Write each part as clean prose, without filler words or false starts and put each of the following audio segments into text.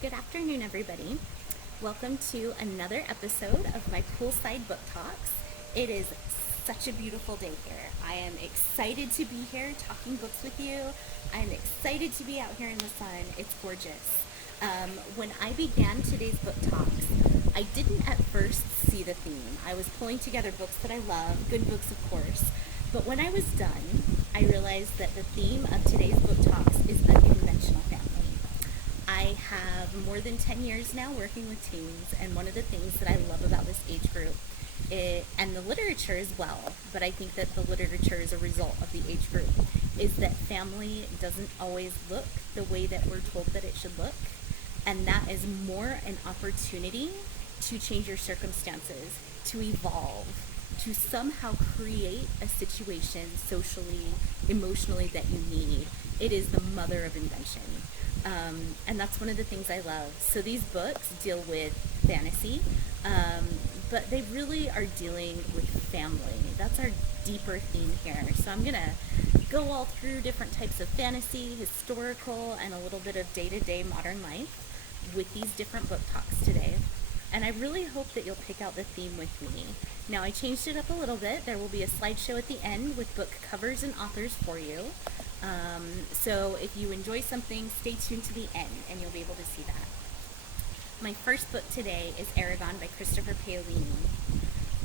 Good afternoon, everybody. Welcome to another episode of my Poolside Book Talks. It is such a beautiful day here. I am excited to be here talking books with you. I'm excited to be out here in the sun. It's gorgeous. When I began today's book talks, I didn't at first see the theme. I was pulling together books that I love, good books, of course. But when I was done, I realized that the theme of today's book talks is unconventional family. I have more than 10 years now working with teens, and one of the things that I love about this age group, and the literature as well, but I think that the literature is a result of the age group, is that family doesn't always look the way that we're told that it should look, and that is more an opportunity to change your circumstances, to evolve, to somehow create a situation socially, emotionally that you need. It is the mother of invention. And that's one of the things I love. So these books deal with fantasy, but they really are dealing with family. That's our deeper theme here. So I'm going to go all through different types of fantasy, historical, and a little bit of day-to-day modern life with these different book talks today. And I really hope that you'll pick out the theme with me. Now, I changed it up a little bit. There will be a slideshow at the end with book covers and authors for you. So if you enjoy something, stay tuned to the end and you'll be able to see that. My first book today is Aragon by Christopher Paolini.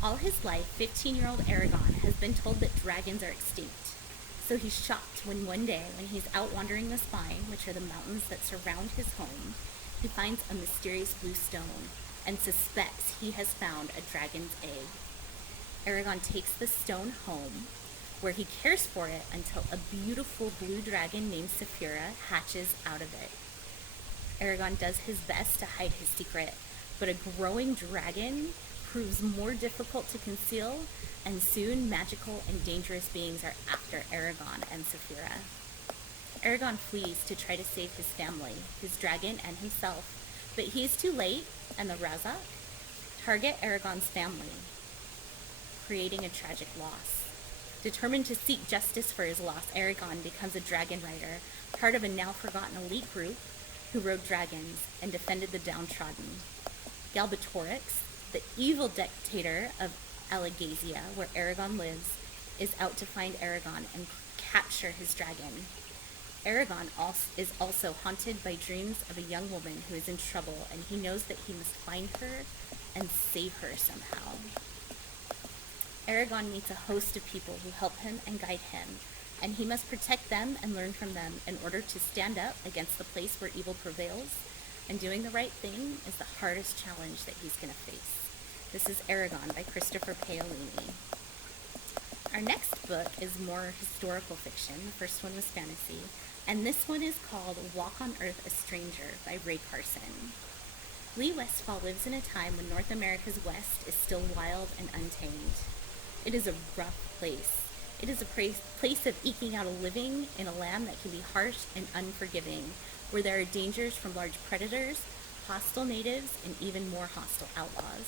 All his life, 15-year-old Aragon has been told that dragons are extinct. So he's shocked when one day, when he's out wandering the spine, which are the mountains that surround his home, he finds a mysterious blue stone and suspects he has found a dragon's egg. Aragon takes the stone home, where he cares for it until a beautiful blue dragon named Saphira hatches out of it. Aragon does his best to hide his secret, but a growing dragon proves more difficult to conceal, and soon magical and dangerous beings are after Aragon and Saphira. Aragon flees to try to save his family, his dragon, and himself, but he is too late, and the Razak target Aragon's family, creating a tragic loss. Determined to seek justice for his loss, Aragon becomes a dragon rider, part of a now forgotten elite group who rode dragons and defended the downtrodden. Galbatorix, the evil dictator of Alagasia, where Aragon lives, is out to find Aragon and capture his dragon. Aragon is also haunted by dreams of a young woman who is in trouble, and he knows that he must find her and save her somehow. Aragon meets a host of people who help him and guide him, and he must protect them and learn from them in order to stand up against the place where evil prevails, and doing the right thing is the hardest challenge that he's going to face. This is Aragon by Christopher Paolini. Our next book is more historical fiction. The first one was fantasy, and this one is called Walk on Earth, a Stranger by Ray Carson. Lee Westfall lives in a time when North America's West is still wild and untamed. It is a rough place. It is a place of eking out a living in a land that can be harsh and unforgiving, where there are dangers from large predators, hostile natives, and even more hostile outlaws.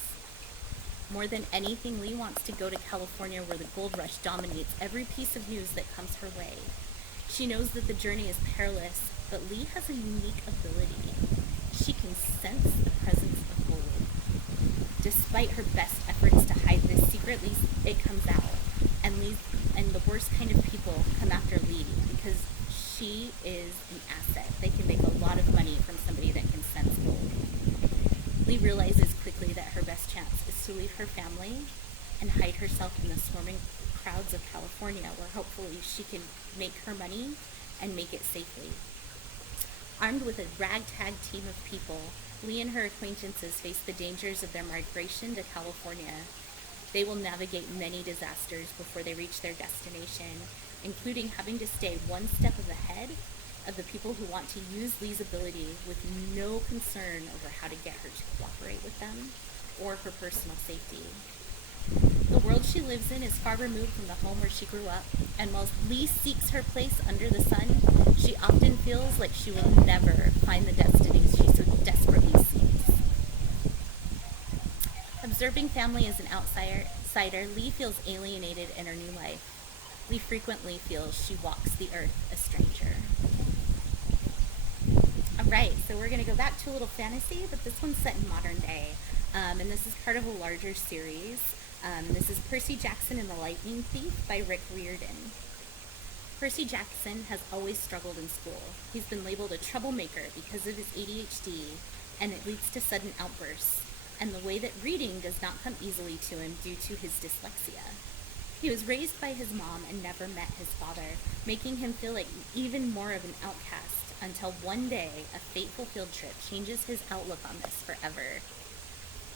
More than anything, Lee wants to go to California, where the gold rush dominates every piece of news that comes her way. She knows that the journey is perilous, but Lee has a unique ability. She can sense the presence of gold. Despite her best efforts to hide this secretly, it comes out, and the worst kind of people come after Lee because she is an asset. They can make a lot of money from somebody that can sense gold. Lee realizes quickly that her best chance is to leave her family and hide herself in the swarming crowds of California, where hopefully she can make her money and make it safely. Armed with a ragtag team of people, Lee and her acquaintances face the dangers of their migration to California. They will navigate many disasters before they reach their destination, including having to stay one step ahead of the people who want to use Lee's ability with no concern over how to get her to cooperate with them or her personal safety. The world she lives in is far removed from the home where she grew up, and while Lee seeks her place under the sun, she often feels like she will never find the destiny she so desperately seeks. Observing family as an outsider, Lee feels alienated in her new life. Lee frequently feels she walks the earth a stranger. All right, so we're going to go back to a little fantasy, but this one's set in modern day. And this is part of a larger series. This is Percy Jackson and the Lightning Thief by Rick Riordan. Percy Jackson has always struggled in school. He's been labeled a troublemaker because of his ADHD, and it leads to sudden outbursts, and the way that reading does not come easily to him due to his dyslexia. He was raised by his mom and never met his father, making him feel like even more of an outcast, until one day a fateful field trip changes his outlook on this forever.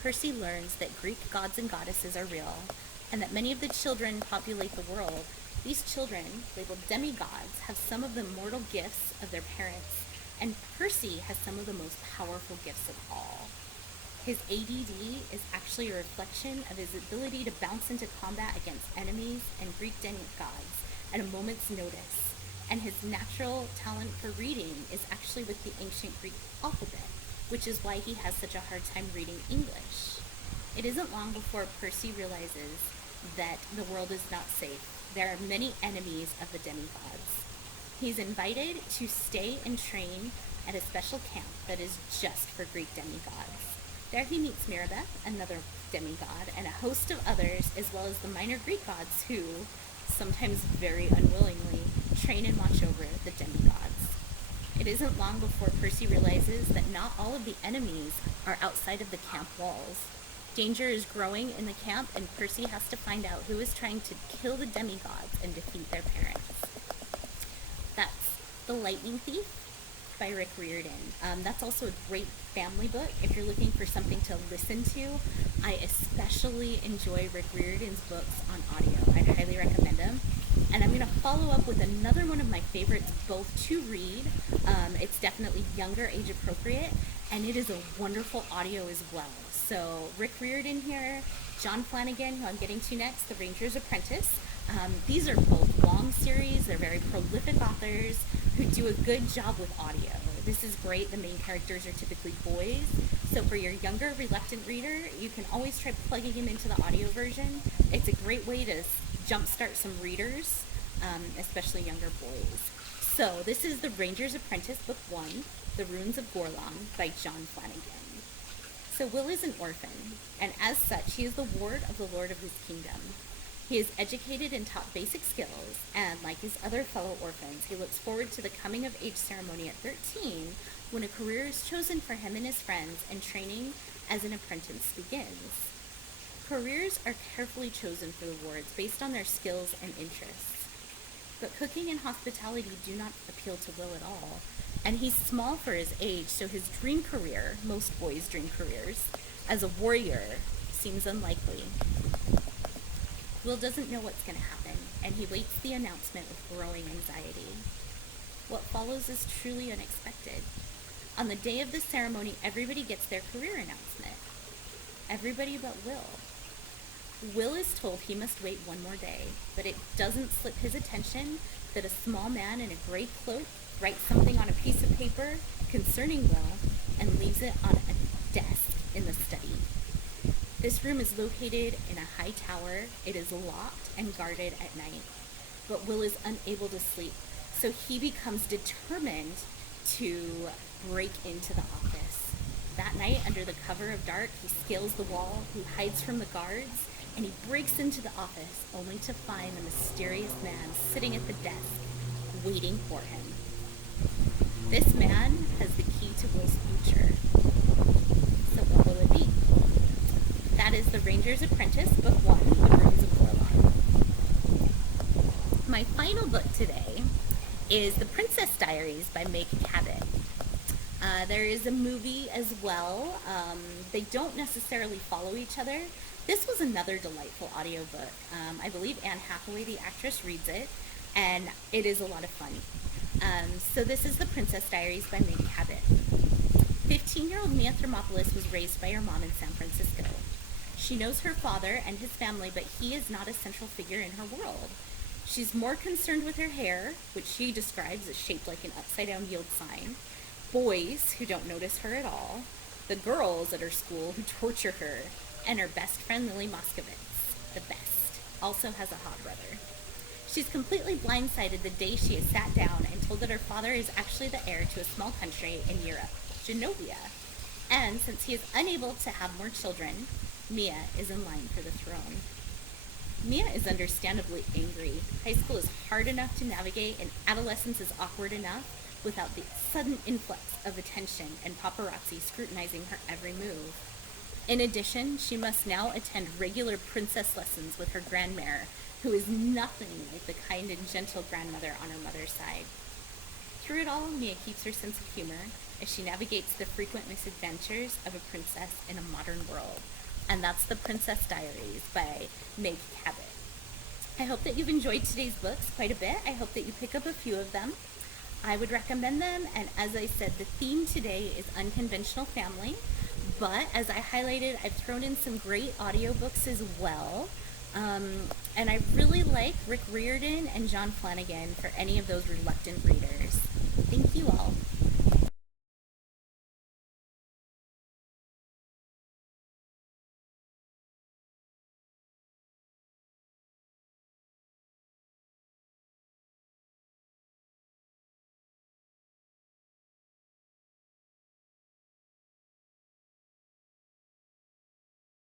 Percy learns that Greek gods and goddesses are real, and that many of the children populate the world. These children, labeled demigods, have some of the mortal gifts of their parents, and Percy has some of the most powerful gifts of all. His ADD is actually a reflection of his ability to bounce into combat against enemies and Greek demigods at a moment's notice, and his natural talent for reading is actually with the ancient Greek alphabet, which is why he has such a hard time reading English. It isn't long before Percy realizes that the world is not safe. There are many enemies of the demigods. He's invited to stay and train at a special camp that is just for Greek demigods. There he meets Mirabeth, another demigod, and a host of others, as well as the minor Greek gods who, sometimes very unwillingly, train and watch over the demigods. It isn't long before Percy realizes that not all of the enemies are outside of the camp walls. Danger is growing in the camp, and Percy has to find out who is trying to kill the demigods and defeat their parents. That's The Lightning Thief by Rick Riordan. That's also a great family book if you're looking for something to listen to. I especially enjoy Rick Riordan's books on audio. I'd highly recommend them. And I'm going to follow up with another one of my favorites, both to read. It's definitely younger age appropriate, and it is a wonderful audio as well. So Rick Riordan here, John Flanagan, who I'm getting to next, The Ranger's Apprentice. These are both long series. They're very prolific authors who do a good job with audio. This is great. The main characters are typically boys. So for your younger, reluctant reader, you can always try plugging him into the audio version. It's a great way to jumpstart some readers, especially younger boys. So this is The Ranger's Apprentice, Book 1, The Runes of Gorlon by John Flanagan. So Will is an orphan, and as such, he is the ward of the Lord of his kingdom. He is educated and taught basic skills, and like his other fellow orphans, he looks forward to the coming-of-age ceremony at 13, when a career is chosen for him and his friends, and training as an apprentice begins. Careers are carefully chosen for the wards based on their skills and interests. But cooking and hospitality do not appeal to Will at all, and he's small for his age, so his dream career, most boys' dream careers, as a warrior seems unlikely. Will doesn't know what's going to happen, and he waits the announcement with growing anxiety. What follows is truly unexpected. On the day of the ceremony, everybody gets their career announcement. Everybody but Will. Will is told he must wait one more day, but it doesn't slip his attention that a small man in a gray cloak writes something on a piece of paper concerning Will and leaves it on a desk in the study. This room is located in a high tower. It is locked and guarded at night, but Will is unable to sleep, so he becomes determined to break into the office. That night, under the cover of dark, he scales the wall, he hides from the guards, and he breaks into the office, only to find the mysterious man sitting at the desk, waiting for him. This man has the key to Will's future. So what will it be? That is The Ranger's Apprentice, Book 1, The Runes of Gorlon. My final book today is The Princess Diaries by Meg Cabot. There is a movie as well. They don't necessarily follow each other. This was another delightful audiobook. I believe Anne Hathaway, the actress, reads it, and it is a lot of fun. So this is The Princess Diaries by Meg Cabot. 15-year-old Mia Thermopolis was raised by her mom in San Francisco. She knows her father and his family, but he is not a central figure in her world. She's more concerned with her hair, which she describes as shaped like an upside-down yield sign, boys who don't notice her at all, the girls at her school who torture her, and her best friend Lily Moscovitz, the best, also has a hot brother. She's completely blindsided the day she is sat down and told that her father is actually the heir to a small country in Europe, Genovia. And since he is unable to have more children, Mia is in line for the throne. Mia is understandably angry. High school is hard enough to navigate, and adolescence is awkward enough without the sudden influx of attention and paparazzi scrutinizing her every move. In addition, she must now attend regular princess lessons with her grandmare, who is nothing like the kind and gentle grandmother on her mother's side. Through it all, Mia keeps her sense of humor as she navigates the frequent misadventures of a princess in a modern world. And that's The Princess Diaries by Meg Cabot. I hope that you've enjoyed today's books quite a bit. I hope that you pick up a few of them. I would recommend them, and as I said, the theme today is Unconventional Family, but as I highlighted, I've thrown in some great audiobooks as well. And I really like Rick Riordan and John Flanagan for any of those reluctant readers. Thank you all.